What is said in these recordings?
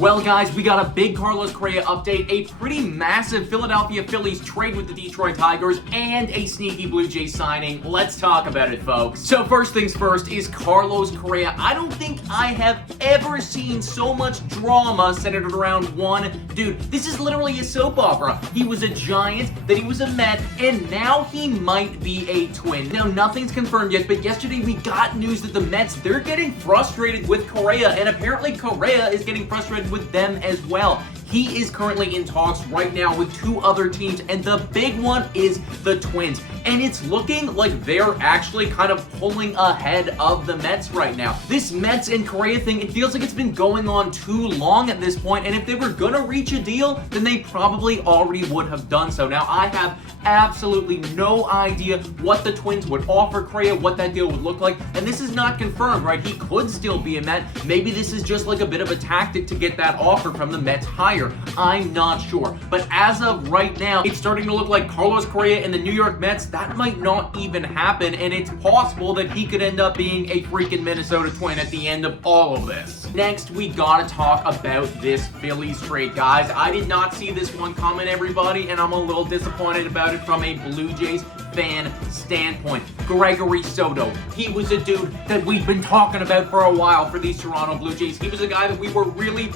Well, guys, we got a big Carlos Correa update, a pretty massive Philadelphia Phillies trade with the Detroit Tigers, and a sneaky Blue Jays signing. Let's talk about it, folks. So first things first is Carlos Correa. I don't think I have ever seen so much drama centered around one dude. This is literally a soap opera. He was a Giant, then he was a Met, and now he might be a Twin. Now, nothing's confirmed yet, but yesterday we got news that the Mets, they're getting frustrated with Correa, and apparently Correa is getting frustrated with them as well. He is currently in talks right now with two other teams, and the big one is the Twins. And it's looking like they're actually kind of pulling ahead of the Mets right now. This Mets and Correa thing, it feels like it's been going on too long at this point, and if they were gonna reach a deal, then they probably already would have done so. Now, I have absolutely no idea what the Twins would offer Correa, what that deal would look like, and this is not confirmed, right? He could still be a Met. Maybe this is just like a bit of a tactic to get that offer from the Mets higher. I'm not sure. But as of right now, it's starting to look like Carlos Correa and the New York Mets, that might not even happen, and it's possible that he could end up being a freaking Minnesota Twin at the end of all of this. Next, we gotta talk about this Phillies trade, guys. I did not see this one coming, everybody, and I'm a little disappointed about it from a Blue Jays fan standpoint. Gregory Soto, he was a dude that we've been talking about for a while for these Toronto Blue Jays. He was a guy that we were really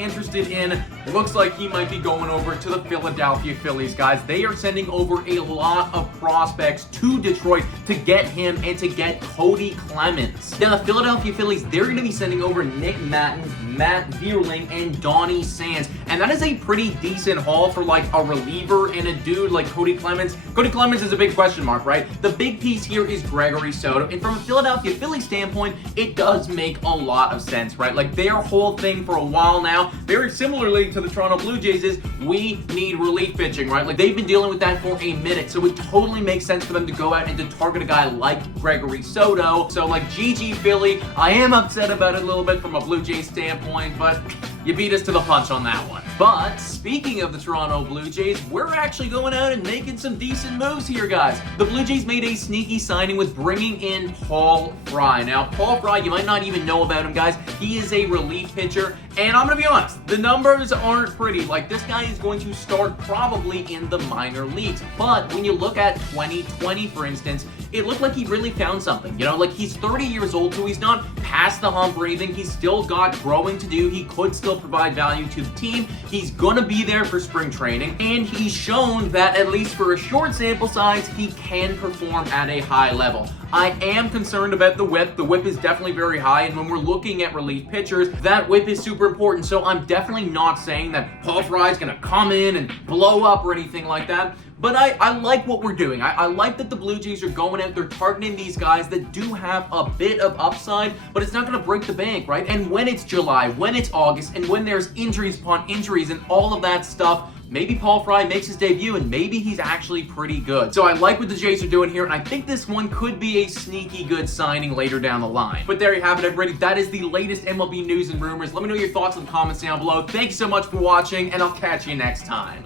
interested in. Looks like he might be going over to the Philadelphia Phillies, guys. They are sending over a lot of prospects to Detroit to get him and to get Cody Clemens. Now, the Philadelphia Phillies, they're going to be sending over Nick Mattins, Matt Vierling, and Donnie Sands, and that is a pretty decent haul for like a reliever and a dude like Cody Clemens. Cody Clemens is a big question mark, right? The big piece here is Gregory Soto, and from a Philadelphia Phillies standpoint, it does make a lot of sense, right? Like, their whole thing for a while now, very similarly to the Toronto Blue Jays, is we need relief pitching, right? Like, they've been dealing with that for a minute, so it totally makes sense for them to go out and to target a guy like Gregory Soto. So, like, GG Philly, I am upset about it a little bit from a Blue Jays standpoint, but you beat us to the punch on that one. But speaking of the Toronto Blue Jays, we're actually going out and making some decent moves here, guys. The Blue Jays made a sneaky signing with bringing in Paul Fry. Now, Paul Fry, you might not even know about him, guys. He is a relief pitcher, and I'm going to be honest, the numbers aren't pretty. Like, this guy is going to start probably in the minor leagues. But when you look at 2020, for instance, it looked like he really found something. You know, like, he's 30 years old, so he's not past the hump or anything. He's still got growing to do. He could still provide value to the team. He's gonna be there for spring training, and he's shown that, at least for a short sample size, he can perform at a high level. I am concerned about the whip. The whip is definitely very high, and when we're looking at relief pitchers, that whip is super important. So I'm definitely not saying that Paul Fry is gonna come in and blow up or anything like that. But I like what we're doing. I like that the Blue Jays are going out, they're targeting these guys that do have a bit of upside, but it's not going to break the bank, right? And when it's July, when it's August, and when there's injuries upon injuries and all of that stuff, maybe Paul Fry makes his debut, and maybe he's actually pretty good. So I like what the Jays are doing here, and I think this one could be a sneaky good signing later down the line. But there you have it, everybody. That is the latest MLB news and rumors. Let me know your thoughts in the comments down below. Thank you so much for watching, and I'll catch you next time.